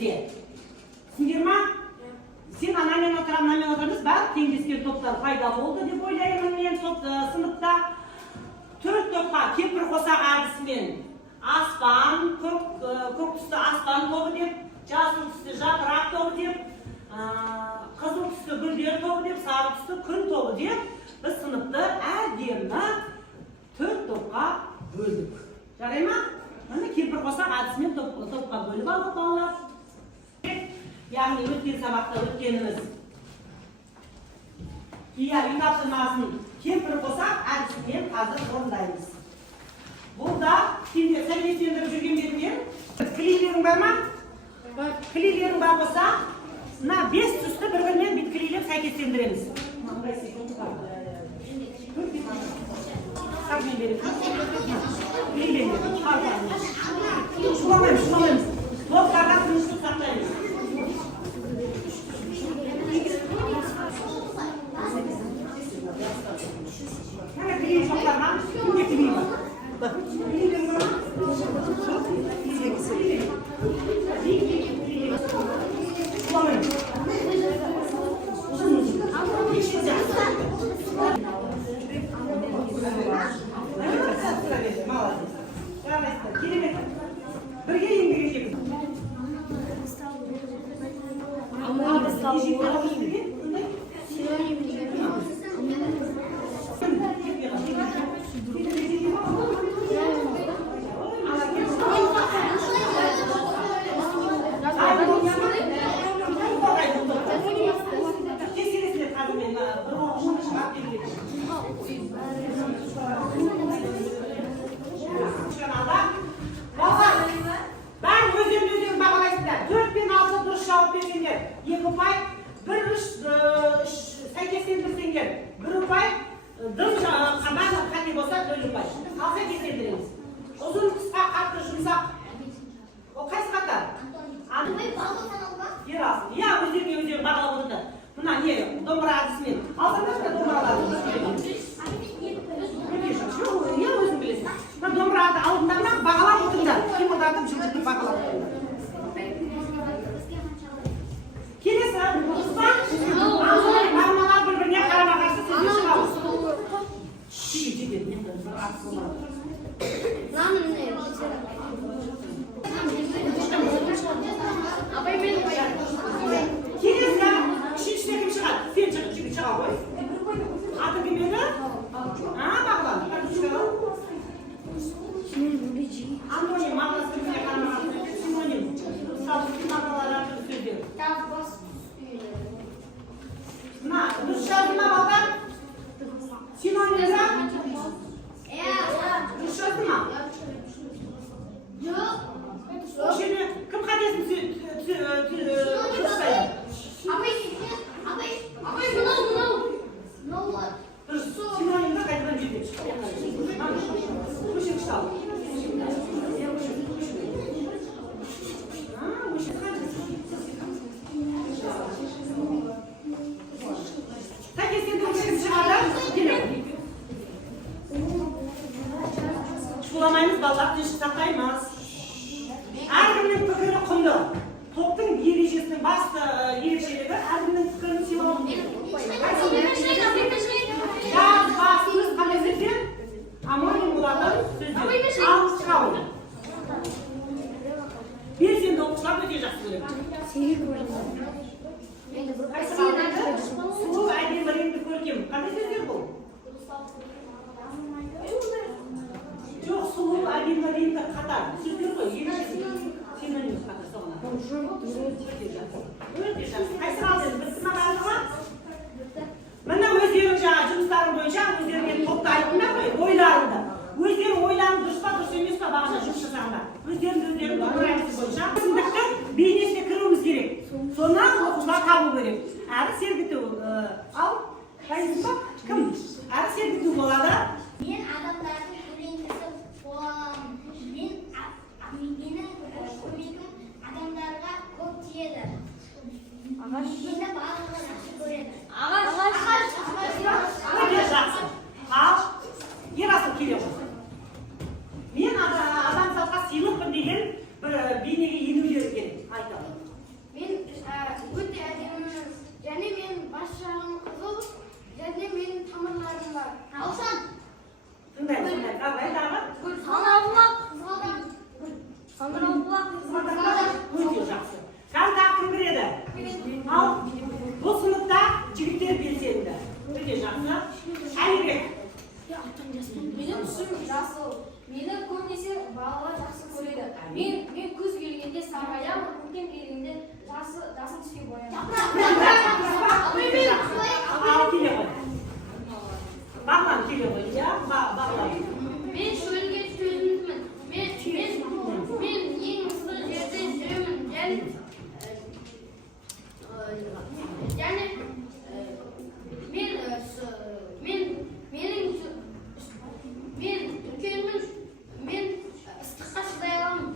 бізде. Түсіндіңдер ма? Сен анамен отырамын, мынамен отырамыз, барлық теңдескен топтар пайда болды деп ойлаймын мен сыныпта. 4 топқа кемпір қосақ әдісімен аспан, көк түсті аспан тобы деп, жасыл түсті жапырақ тобы деп, қызыл түсті гүлдер тобы деп, сары түсті күн тобы деп, біз сыныпты әдемі 4 топқа бөлдік. Жарай ма? Міне кемпір қосақ әдісімен топқа бөліп алдық балалар. Яғни өткен сабақта өткеніміз үй тапсырмасын кемпір қосақ әдісімен қазір орындаймыз. Бұл да сендер сәйкестендіріп жүргендермен клейлерің бар ма? Клейлерің бар болса, мына 5 түсті бір-бірімен бүйтіп клейлеп сәйкестендіреміз. Шуламаймыз. Топтарға тыныштық сақтаймыз. Şulamayımız ballar dışı saklayımız. Әркімнің пікірі құнды. Топтың ережесінің басты ерекшелігі әркімнің пікірін сыйлау. Жаз, бас, сөз қандай сөздер? Амоним болатын сөздер. Алып шығау. Белсенді оқушылар өте жақсы көреді. Сұлу, әдемі, реңді, көркем. Қандай сөздер бұл? Жоқ, сұлу, әдемі, реңді, қатар. Сөздер ғой, ережесі. Синоним қатар соғына. Өте жақсы. Қайсы қалдың? Бір сынақ ма? Мына өздерің жаңа жұмыстарың бойынша өздеріңмен топта айтыңдар ғой, ойларыңды. Өздерің ойларың дұрыс па, дұрыс емес па бағана жұмыс жасағанда. Өздерің ойларыңыз бойынша түсіндікті бейнесіне кіруіміз керек. Сонан оқушылар табу керек. Әрі сергіту. Ал, қайсың ба? Кім? Әрі сергіту болады. Мен адамдардың көмегісі боламын. Менің көмегім адамдарға көп тиеді. Мені барлығы жақсы көреді. Өте жақсы. Ал, Ерасыл келе ғой. Мен адам затқа сыйлықпын деген бір бейнеге енулері керек. Айтамын. Daсын түске бояды. Ал келе ғой. Бағлан келе ғой, иә? Бағлан. Мен шөлге төзімдімін. Мен ең ыстық жерде жүремін. Және мен үлкенмін. Мен ыстыққа шыдай аламын.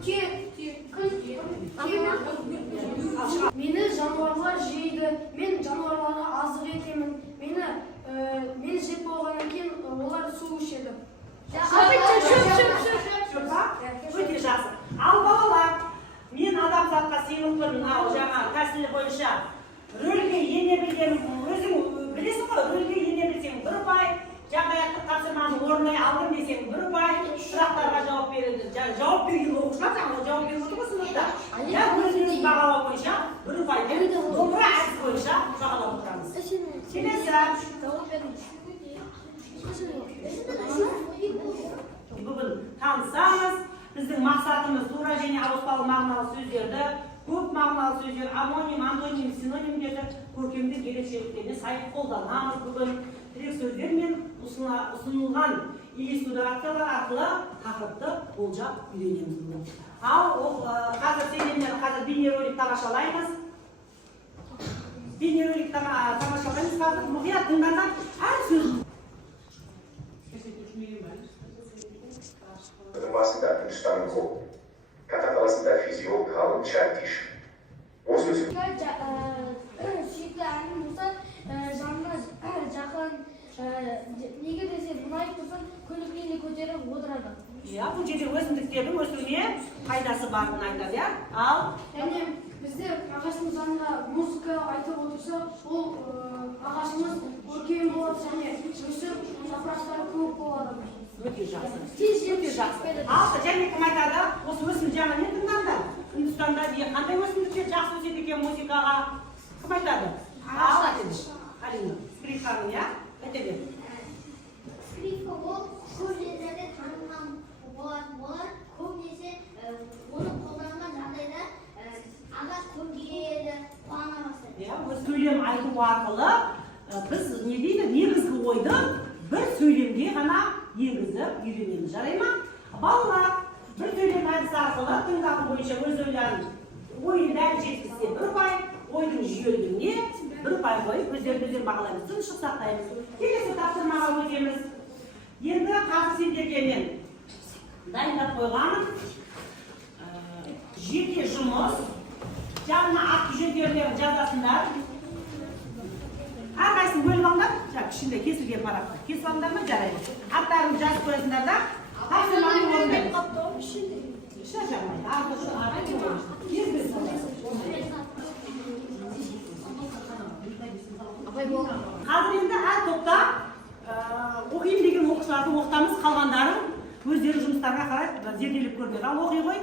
Мені жануарлар жейді. Мен жануарларға азық етемін. Мені жеп болғаннан кейін олар су ішеді. Өте жақсы. Ал балалар, мен адамзатқа сыйлықпын, ал жаңа тәсілі бойынша рөлге ене білгенім, өзің білесің ғой, рөлге ене білсең 1 ұпай, жағдаяттық тапсырманы орындай алдым десең 1 ұпай, сұрақтарға жауап береді. Жауап берген оқушылар жаңа жауап беріп отыр ғой сыныпта. Өзіңіз бағалау бойынша 1 ұпай беріп, домбыра әдіс бойынша бағалап отырамыз. Келесі. Бүгін танысамыз. Біздің мақсатымыз тура және ауыспалы мағыналы сөздерді, көп мағыналы сөздер, амоним, антоним, синонимдерді көркемдік ерекшеліктеріне сай қолданамыз. Бүгін тірек сөздер мен ұсынылған иллюстрациялар арқылы тақырыпты болжап үйренеміз бүгін. Ал қазір сендермен бейнеролик тамашалаймыз. Бейнеролик тамашалаймыз қазір мұқият тыңдасақ әр сөз. Basında Hindistan'ın kol. Katak arasında fizyo kalın çertiş. O sözü. Sürekli әңгіме болса, жанына жақын, неге десе мұнай тұрсын, көңіл-күйіне көтеріп отырады. Иә, бұл жерде өсімдіктердің өсуіне пайдасы барын айтады, иә? Ал Және біздер ағаштың жанына музыка айтып отырса, ол ағашымыз көркем болады және өсіп, жапырақтары көп болады. өте жақсы. Өте жақсы. Ал және кім айтады? Осы өсімдік жаңа не тыңданды? Үндістанда қандай өсімдіктер жақсы өседі екен музыкаға? Кім айтады? Ал Алина, скрипканың, иә? Айта бер. Скрипка ол көп жерлерде танылған олар көбінесе оны қолданған жағдайда ағаш көбейеді, қуана бастайды. Иә, осы сөйлем айту арқылы біз не дейді? Негізгі ойды бір сөйлемге ғана енгізіп үйренеміз. Жарай ма? Балалар бір сөйлем әдісі арқылы тыңдағым бойынша өз ойын дәл жеткізсе 1 ұпай, ойдың жүйелігіне 1 ұпай қойып өздерін бағалаймыз. Тыныштық сақтаймыз. Келесі тапсырмаға өтеміз. Енді қазір сендерге мен дайындап қойғаным жеке жұмыс. Жанына ат жүзендерін жазасыңдар. Әрқайсысын бөліп алыңдар. Кішкентай кесілген парақты. Кесіп алыңдар ма? Жарайды. Аттарыңды жазып қоясыңдар да тапсырманы орындайды. Қазір енді әр топта оқиын деген оқушыларды оқытамыз, қалғандарын өздері жұмыстарға қарай зерделеп көрмеді. Ал оқи ғой.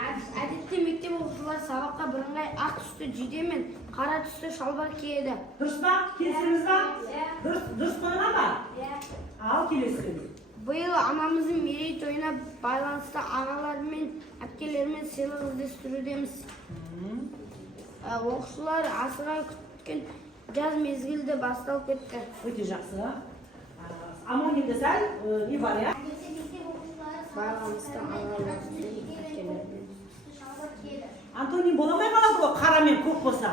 Әдетте мектеп оқушылары сабаққа бірыңғай ақ түсті жейде мен қара түсті шалбар киеді. Дұрыс па? Келісіңіз ба? Дұрыс қойған ба? Ал келесі. Биыл анамыздың мерейтойына байланысты ағалар мен әпкелермен сыйлық іздестірудеміз. Оқушылар асыға күткен жаз мезгілді басталып кетті. Өте жақсы. Амонимде сәл не бар, иә? Байланысты ағалар мен әпкелермен. Антоним бола алмай қалады ғой, қара мен көк болса.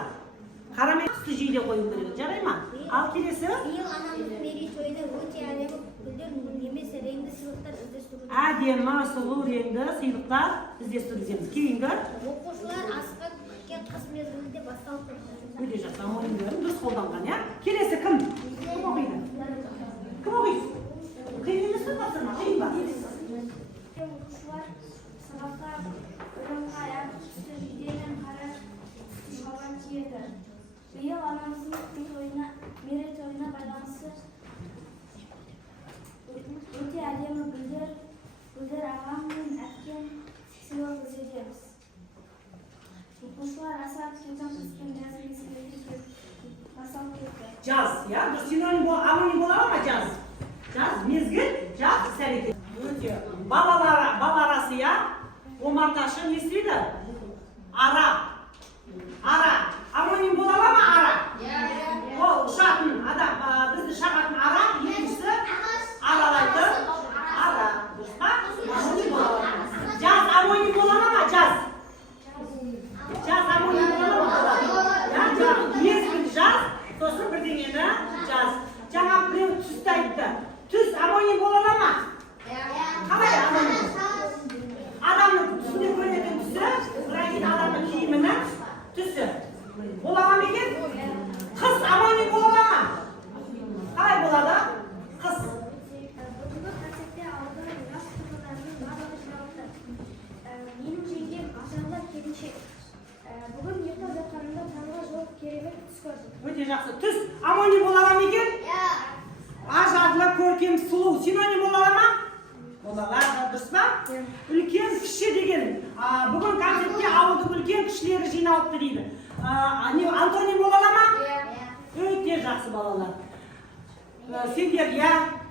Қара мен түсті жейде қойын керек, жарай ма? Ал келесі? Биыл анамыздың мерейтойына өте әдемі гүлдер немесе реңді сыйлықтар іздестіруде. Әдемі, сұлу реңді сыйлықтар іздестірудеміз. Кейінгі? Оқушылар асыға күткен қыс мезгілінде басталып кетті. Өте жақсы, амонимдерін дұрыс қолданған, иә? Келесі кім? Кім оқиды? Кім оқиды? Қиын емес пе тапсырма? Қиын ба? Оқушылар сабаққа бірыңғай ақ түсті жейде мен қара шалбар киеді. Биыл анамыздың мерейтойына байланысты өте әдемі гүлдер ағам мен әпкем сыйлық іздейміз. Оқушылар аса күткен жаз мезгілінде басталып кетті. Жаз, иә? Синоним амоним бола ма жаз? Жаз, мезгіл, жаз, іс-әрекет. Өте. Бал арасы, иә? Омарташы не істейді? Ара. Өте жақсы. Түс амоним бола ала ма екен? Ажарлы, көркем, сұлу синоним бола ала ма? Бола алады, дұрыс па? Үлкен, кіші деген. Бүгін концертте ауылдың үлкен кішілері жиналыпты дейді. Антоним бола ала ма? Өте жақсы балалар. Сендер,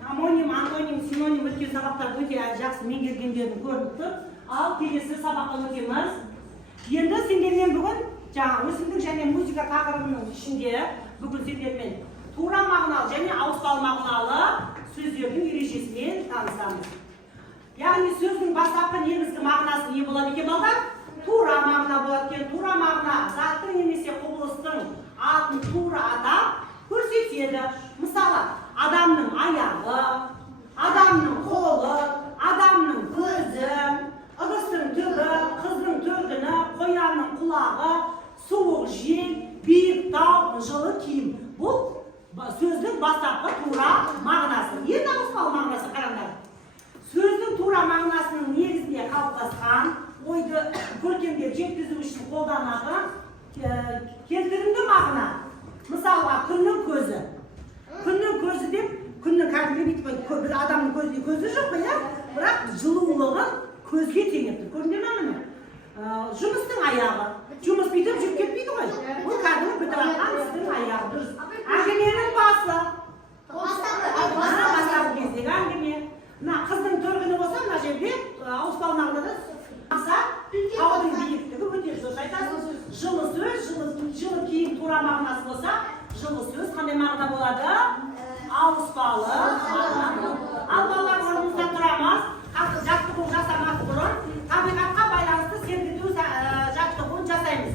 амоним, антоним, синоним өткен сабақтар өте жақсы меңгергендерін көріп тұр. Ал келесі сабаққа өтеміз. Енді сендермен бүгін жаңа өсімдік және музыка тақырыбының ішінде бүгін сендермен тура мағыналы және ауыспалы мағыналы сөздердің ережесімен танысамыз. Яғни сөздің бастапқы негізгі мағынасы не болады екен балдар? Тура мағына болады екен. Тура мағына заттың немесе құбылыстың атын тура атап көрсетеді. Мысалы, адамның аяғы, адамның қолы, адамның көзі, ыдыстың түбі, қыздың төркіні, қоянның құлағы, суық жел, биік тау, жылы киім. Бұл сөздің бастапқы тура мағынасы. Енді ауыспалы мағынасы қараңдар. Сөздің тура мағынасының негізінде қалыптасқан ойды көркемдеп жеткізу үшін қолданатын келтірімді мағына. Мысалға, күннің көзі. Күннің көзі деп, күннің кәдімгі бүйтіп бір адамның көзі жоқ қой, бірақ жылулығын көзге теңеп тұр. Көрдіңдер ме мұны? Жұмыстың аяғы. Жұмыс бүйтіп жүріп кетпейді ғой. Бұл кәдімгі бітіп жатқан істің аяғы. Дұрыс. Әңгіменің басы. Бастапқы кездегі әңгіме. Мына қыздың төркіні болса, мына жерде ауыспалы мағынада таудың биіктігі өте дұрыс айтасыз. Жылы сөз, жылы киім тура мағынасы болса, жылы сөз қандай мағына болады? Ауыспалы мағына. Ал балалар орнымызда тұрамыз. Жаттығу жасамас бұрын табиғатқа байланысты сергіту жаттығуын жасаймыз.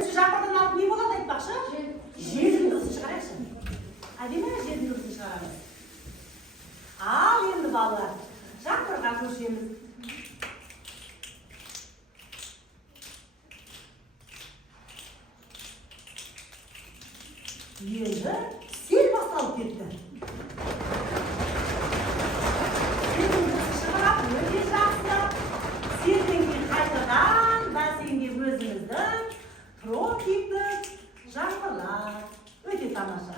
Жаңбырдан алып не болады айтпақшы? Желдің дыбысын шығарайықшы. Әдемі желдің дыбысын шығарамыз. Ал енді балалар, жаңбырға көшеміз. Енді сел басталып кетті. Өте жақсы. Селден кейін қайтадан бәсеңге өзіміздің тропиктік жаңбырлар. Өте тамаша.